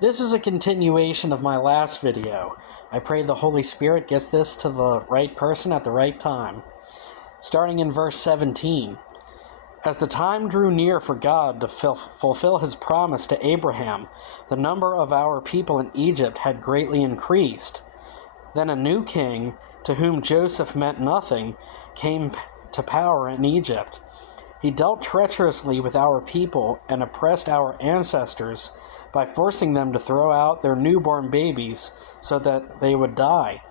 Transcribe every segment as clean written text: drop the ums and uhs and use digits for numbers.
This is a continuation of my last video. I pray the Holy Spirit gets this to the right person at the right time. Starting in verse 17. As the time drew near for God to fulfill his promise to Abraham, the number of our people in Egypt had greatly increased. Then a new king, to whom Joseph meant nothing, came to power in Egypt. He dealt treacherously with our people and oppressed our ancestors by forcing them to throw out their newborn babies so that they would die.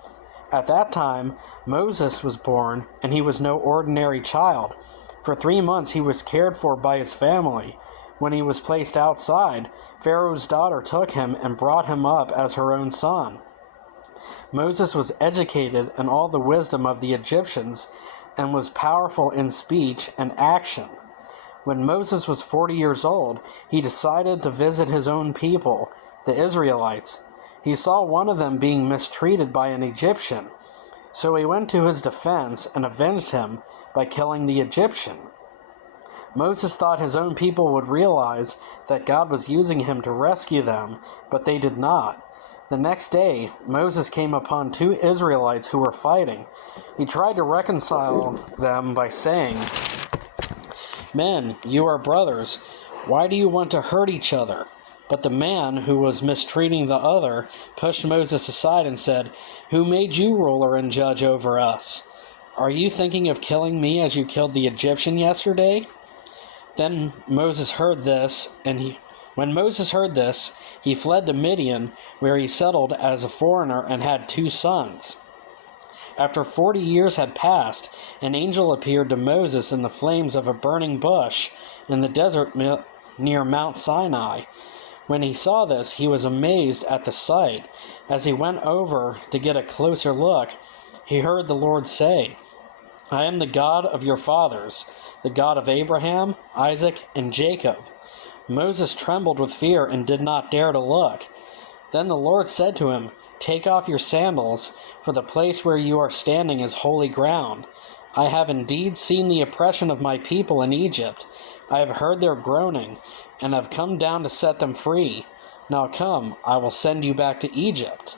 At that time, Moses was born, and he was no ordinary child. For 3 months he was cared for by his family. When he was placed outside, Pharaoh's daughter took him and brought him up as her own son. Moses was educated in all the wisdom of the Egyptians and was powerful in speech and action. When Moses was 40 years old, he decided to visit his own people, the Israelites. He saw one of them being mistreated by an Egyptian, so he went to his defense and avenged him by killing the Egyptian. Moses thought his own people would realize that God was using him to rescue them, but they did not. The next day, Moses came upon 2 Israelites who were fighting. He tried to reconcile them by saying, "Men, you are brothers. Why do you want to hurt each other?" But the man who was mistreating the other pushed Moses aside and said, "Who made you ruler and judge over us? Are you thinking of killing me as you killed the Egyptian yesterday?" When Moses heard this, he fled to Midian, where he settled as a foreigner and had 2 sons. After 40 years had passed, an angel appeared to Moses in the flames of a burning bush in the desert near Mount Sinai. When he saw this, he was amazed at the sight. As he went over to get a closer look, he heard the Lord say, "I am the God of your fathers, the God of Abraham, Isaac, and Jacob." Moses trembled with fear and did not dare to look. Then the Lord said to him, "Take off your sandals, for the place where you are standing is holy ground. I have indeed seen the oppression of my people in Egypt. I have heard their groaning, and have come down to set them free. Now come, I will send you back to Egypt."